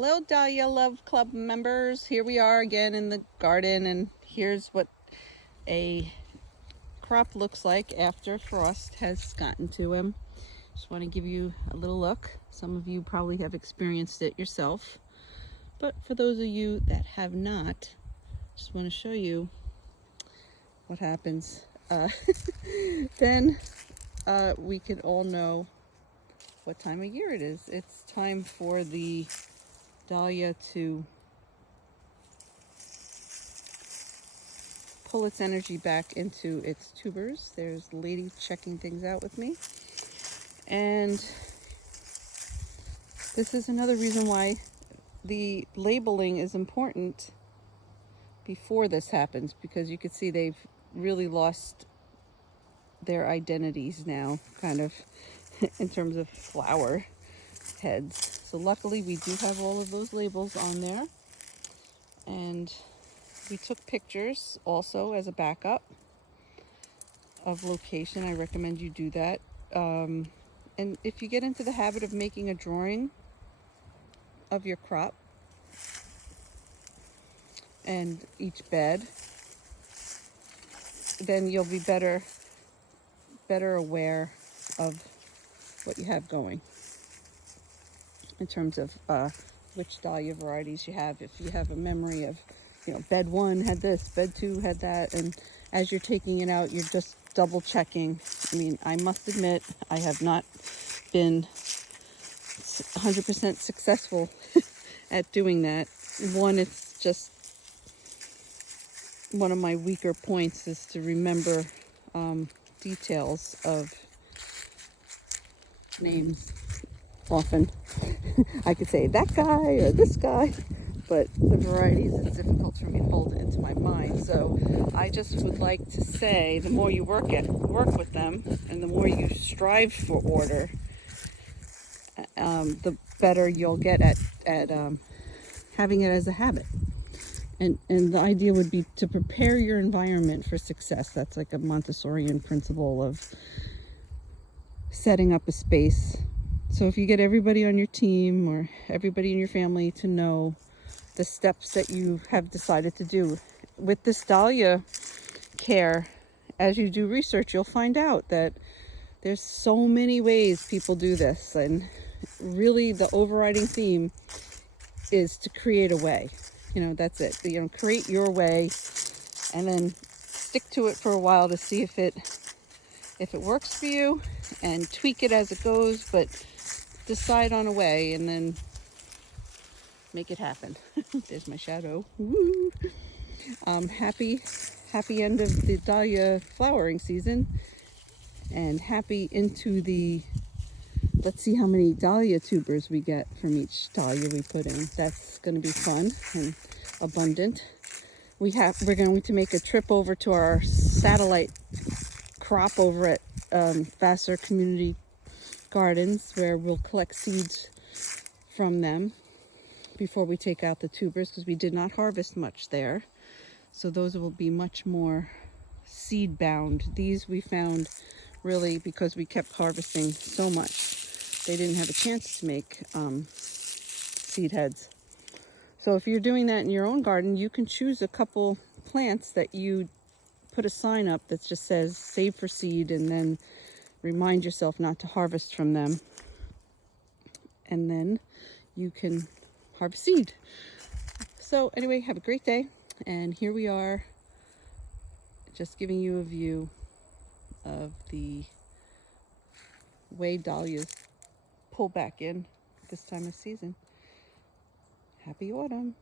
Hello Dahlia Love Club members. Here we are again in the garden, and here's what a crop looks like after frost has gotten to him. Just want to give you a little look. Some of you probably have experienced it yourself, but for those of you that have not, just want to show you what happens. Then we can all know what time of year it is. It's time for the dahlia to pull its energy back into its tubers. There's the lady checking things out with me. And this is another reason why the labeling is important before this happens, because you can see they've really lost their identities now, kind of, in terms of flower heads. So luckily we do have all of those labels on there, and we took pictures also as a backup of location. I recommend you do that. And if you get into the habit of making a drawing of your crop and each bed, then you'll be better aware of what you have going in terms of which dahlia varieties you have. If you have a memory of, bed 1 had this, bed 2 had that, and as you're taking it out, you're just double checking. I mean, I must admit, I have not been 100% successful at doing that. One, it's just one of my weaker points is to remember details of names. Often I could say that guy or this guy, but the varieties, it's difficult for me to hold it into my mind. So I just would like to say, the more you work with them, and the more you strive for order, the better you'll get at having it as a habit. And the idea would be to prepare your environment for success. That's like a Montessorian principle of setting up a space. So if you get everybody on your team or everybody in your family to know the steps that you have decided to do with this dahlia care, as you do research, you'll find out that there's so many ways people do this. And really the overriding theme is to create a way. That's it. Create your way and then stick to it for a while to see if it works for you, and tweak it as it goes, but decide on a way and then make it happen. There's my shadow. Woo! Happy end of the dahlia flowering season, and happy into the, let's see how many dahlia tubers we get from each dahlia we put in. That's going to be fun and abundant. We're going to make a trip over to our satellite crop over at Vassar Community Gardens, where we'll collect seeds from them before we take out the tubers, because we did not harvest much there. So those will be much more seed bound. These we found really because we kept harvesting so much, they didn't have a chance to make seed heads. So if you're doing that in your own garden, you can choose a couple plants that you put a sign up that just says save for seed, and then remind yourself not to harvest from them, and then you can harvest seed. So anyway, have a great day, and here we are, just giving you a view of the way dahlias pull back in this time of season. Happy autumn.